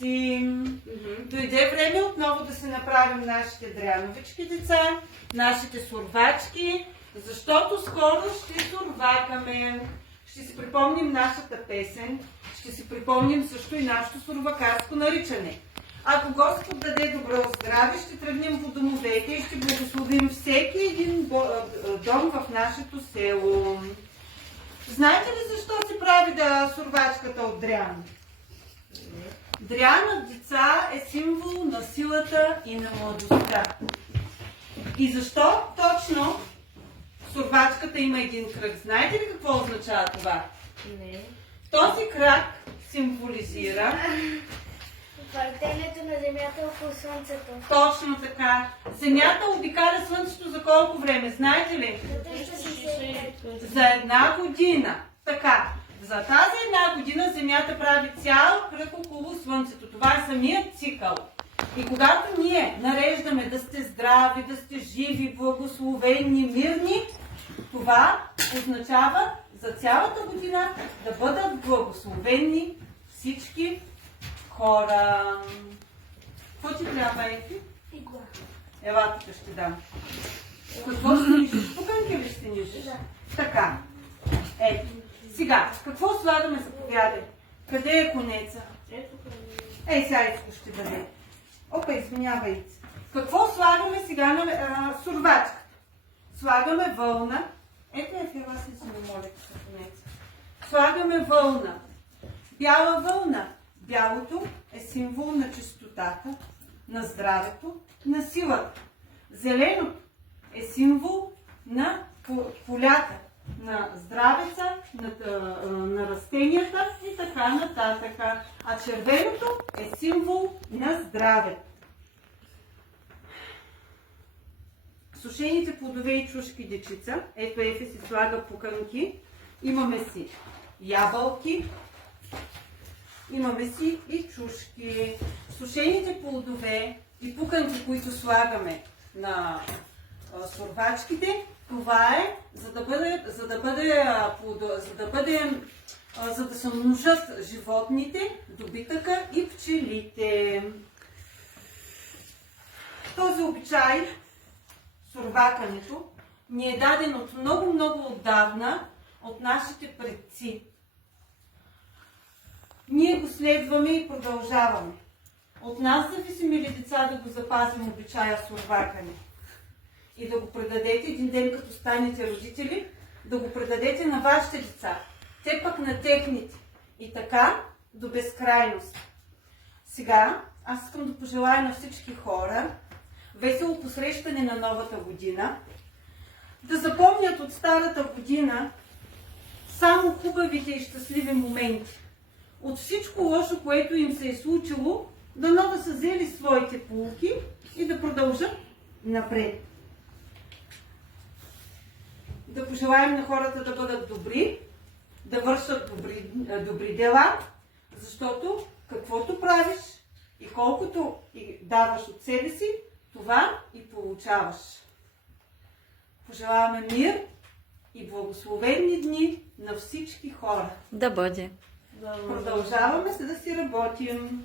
си. Дойде време отново да се направим нашите дряновички, деца, нашите сурвачки, защото скоро ще сурвакаме. Ще си припомним нашата песен, ще си припомним също и нашето сурвакарско наричане. Ако Господ даде добро здраве, ще тръгнем по домовете и ще благословим всеки един дом в нашето село. Знаете ли защо се прави сурвачката от дрян? Дрян, деца, е символ на силата и на младостта. И защо точно сурвачката има един кръг? Знаете ли какво означава това? Не. Този кръг символизира въртенето на Земята около Слънцето. точно така. Земята обикаля Слънцето за колко време? Знаете ли? За една година. Така. За тази една година Земята прави цял кръг около Слънцето. Това е самият цикъл. И когато ние нареждаме да сте здрави, да сте живи, благословени, мирни, това означава за цялата година да бъдат благословени всички хора. Какво ти трябва, Ефи? Игла. Ела, тук ще дам. Какво ще нишиш? Пуканки ли ще нишиш? Да. Така. Ето. Сега, какво слагаме, заповядай? Къде е конеца? Ето Ей, сега Ецко ще бъде. Опа, извинявайте. Какво слагаме сега на сурвачката? Слагаме вълна. Ето е фила си ми моля, конеца. Слагаме вълна. Бяла вълна. Бялото е символ на чистотата, на здравето, на силата. Зеленото е символ на полята, на здравеца, на растенията и така нататък. А червеното е символ на здраве. Сушените плодове и чушки, дечица. Ето Ефи си слага пуканки. Имаме си ябълки. Имаме си и чушки. Сушените плодове и пуканки, които слагаме на сурвачките, това е за да се множат животните, добитъка и пчелите. Този обичай, сурвакането, ни е даден от много отдавна от нашите предци. Ние го следваме и продължаваме. От нас зависи, мили деца, да го запазим обичая сурвакане. И да го предадете един ден, като станете родители, да го предадете на вашите деца. Те пък на техните. И така до безкрайност. Сега аз искам да пожелая на всички хора весело посрещане на новата година, да запомнят от старата година само хубавите и щастливи моменти. От всичко лошо, което им се е случило, дано да са взели своите поуки и да продължат напред. Да пожелаем на хората да бъдат добри, да вършат добри дела, защото каквото правиш и колкото и даваш от себе си, това и получаваш. Пожелаваме мир и благословени дни на всички хора. Да бъде. Продължаваме се да си работим.